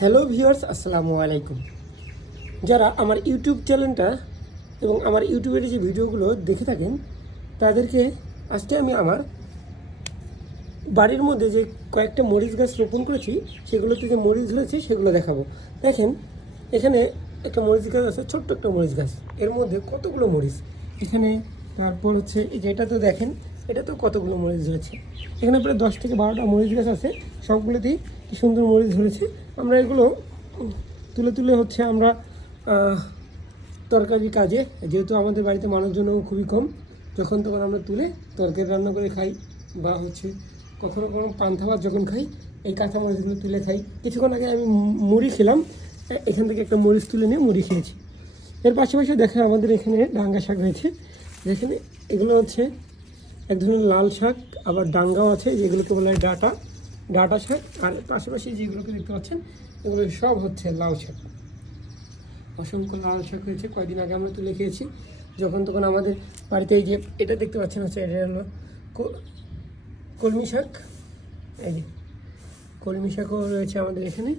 Hello viewers, আসসালামু আলাইকুম। যারা আমার ইউটিউব চ্যানেলটা এবং আমার ইউটিউবের যে ভিডিওগুলো দেখে থাকেন তাদেরকে আজকে আমি আমার বাড়ির মধ্যে যে কয়েকটা মরিচ গাছ রোপণ করেছি সেগুলোতে যে মরিচ ধরেছে সেগুলো দেখাবো। দেখেন, এখানে একটা মরিচ গাছ আছে, ছোট্ট একটা মরিচ গাছ, এর মধ্যে কতগুলো মরিচ এখানে। তারপর হচ্ছে এই যে এটা তো দেখেন, এটা তো কতগুলো মরিচ ধরেছে। এখানে প্রায় 10 থেকে 12টা মরিচ গাছ আছে, সবগুলোতেই কি সুন্দর মরিচ ধরেছে। আমরা এগুলো তুলে তুলে হচ্ছে আমরা তরকারি কাজে, যেহেতু আমাদের বাড়িতে মানুষজন খুবই কম, যখন তখন আমরা তুলে তরকারি রান্না করে খাই, বা হচ্ছে কখনো কখনো পান্তা ভাত যখন খাই এই কাঁচা মরিচগুলো তুলে খাই। কিছুক্ষণ আগে আমি মুড়ি খেলাম, এখান থেকে একটা মরিচ তুলে নিয়ে মুড়ি খেয়েছি। এর পাশাপাশি দেখেন আমাদের এখানে ডাঙ্গা শাক রয়েছে, যেখানে এগুলো হচ্ছে এক ধরনের লাল শাক, আবার ডাঙ্গাও আছে যেগুলোকে বলা হয় ডাটা শাক। আর পাশাপাশি যেগুলোকে দেখতে পাচ্ছেন এগুলো সব হচ্ছে লাউ শাক। অসংখ্য লাল শাক হয়েছে, কয়েকদিন আগে আমরা তুলে খেয়েছি। যখন তখন আমাদের বাড়িতে এই যে এটা দেখতে পাচ্ছেন হচ্ছে, এটা হলো কলমি শাক। এই যে কলমি শাকও রয়েছে আমাদের এখানে।